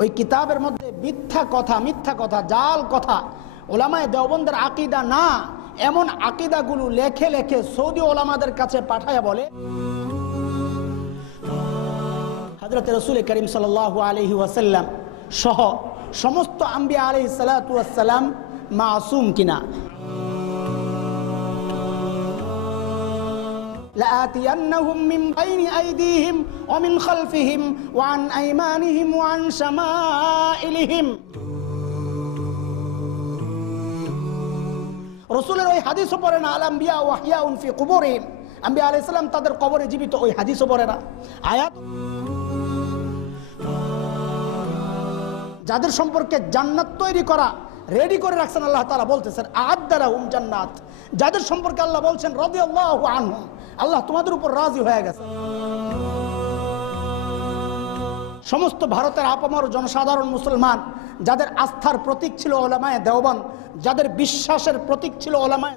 ওই কিতাবের মধ্যে মিথ্যা কথা জাল কথা, ওলামায়ে দেওবন্দের আকীদা না এমন আকীদাগুলো লেখে লেখে সৌদি ওলামাদের কাছে পাঠায় বলে হযরত রাসূল করিম সাল্লাল্লাহু আলাইহি ওয়াসাল্লাম সহ সমস্ত আম্বিয়া আলাইহিস সালাতু ওয়াস সালাম মাসুম কিনা। لآتينهم من بين أيديهم ومن خلفهم وعن أيمانهم وعن شمائلهم। রাসূলের ওই হাদিসও পড়ে না, আল আম্বিয়া ওয়াহইয়াউন ফি কুবুরিহিম, আম্বিয়া আলাইহিস সালাম তাদের কবরে জীবিত, ওই হাদিসও পড়ে না। আয়াত যাদের সম্পর্কে জান্নাত তৈরি করা রেডি করে রাখছেন আল্লাহ তাআলা বলতেছেন আ'আদ্দা লাহুম জান্নাত, যাদের সম্পর্কে আল্লাহ বলছেন রাদিয়াল্লাহু আনহুম, আল্লাহ তোমাদের উপর রাজি হয়ে গেছে। সমস্ত ভারতের আপামর জনসাধারণ মুসলমান যাদের আস্থার প্রতীক ছিল উলামায়ে দেওবন্দ, যাদের বিশ্বাসের প্রতীক ছিল উলামায়ে